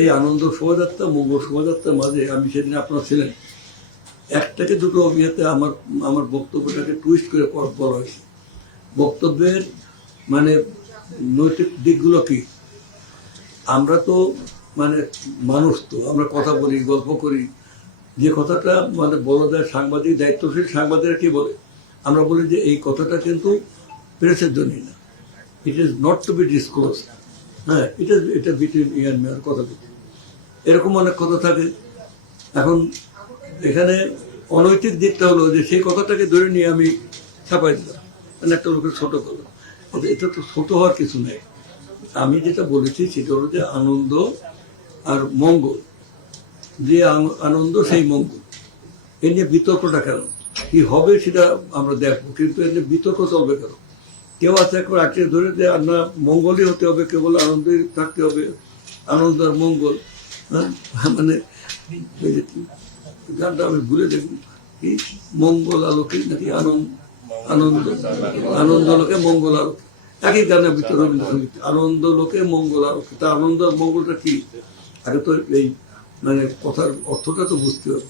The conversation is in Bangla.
এই আনন্দ শোভাযাত্রা মঙ্গল শোভাযাত্রার মাঝে আমি সেদিন আপনারা ছিলেন, একটাকে দুটো ইয়েতে আমার বক্তব্যটাকে টুইস্ট করে বলা হয়েছে। বক্তব্যের মানে নৈতিক দিকগুলো কি? আমরা তো মানে মানুষ, তো আমরা কথা বলি, গল্প করি, যে কথাটা মানে বলা যায় সাংবাদিক, দায়িত্বশীল সাংবাদিকরা কি বলে, আমরা বলি যে এই কথাটা কিন্তু প্রেসের জন্য না, it is not to be disclose. হ্যাঁ, এটা বিটুইন ইয়ার মেয়ার কথা বলি, এরকম অনেক কথা থাকে। এখন এখানে অনৈতিক দিকটা হলো যে সেই কথাটাকে ধরে নিয়ে আমি ছাপাই দিলাম, মানে একটা লোকের ছোট করলাম। এটা তো ছোট হওয়ার কিছু নেই। আমি যেটা বলেছি সেটা হলো যে আনন্দ আর মঙ্গল, যে আনন্দ সেই মঙ্গল, এ নিয়ে বিতর্কটা কেন, কি হবে সেটা আমরা দেখবো, কিন্তু এর নিয়ে বিতর্ক চলবে কেন? কেউ আছে একবার আঁকড়ে ধরে যে আমরা মঙ্গলই হতে হবে, কেবল আনন্দই থাকতে হবে, আনন্দ আর মঙ্গল। হ্যাঁ, মানে গানটা আমি ভুলে দেখব কি, মঙ্গল আলোকে নাকি আনন্দ আনন্দ লোকে মঙ্গল আলোকে, একই গানের ভিতরে রবীন্দ্রসঙ্গীত, আনন্দ লোকে মঙ্গল আলোকে। তা আনন্দ আর মঙ্গলটা কি? আগে তো এই মানে কথার অর্থটা তো বুঝতে হবে।